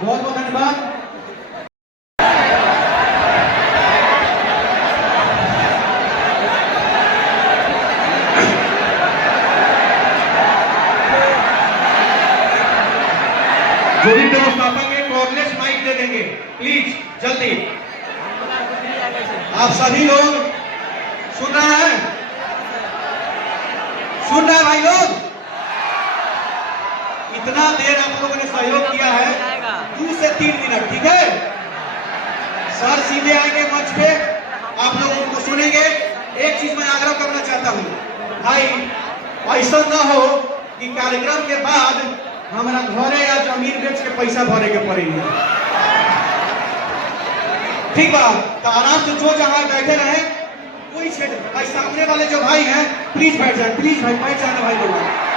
बहुत बहुत धन्यवाद। जो भी व्यवस्थापक है कॉर्डलेस माइक दे देंगे प्लीज जल्दी। आप सभी लोग सुन रहे हैं? सुन रहे हैं भाई लोग? इतना देर आप लोगों ने सहयोग किया है, 2 से 3 मिनट, ठीक है? सर सीधे आएंगे मंच पे, आप लोगों को सुनेंगे। एक चीज मैं आग्रह करना चाहता हूँ भाई, ऐसा ना हो कि कार्यक्रम के बाद हमारा घरे या जमीन बेच के पैसा भरे के पड़ेगी। ठीक बात, तो आराम से जो जहां बैठे रहे, कोई छेड़ भाई, सामने वाले जो भाई हैं प्लीज बैठ जाए, प्लीज भाई बैठ जाना भाई लोग।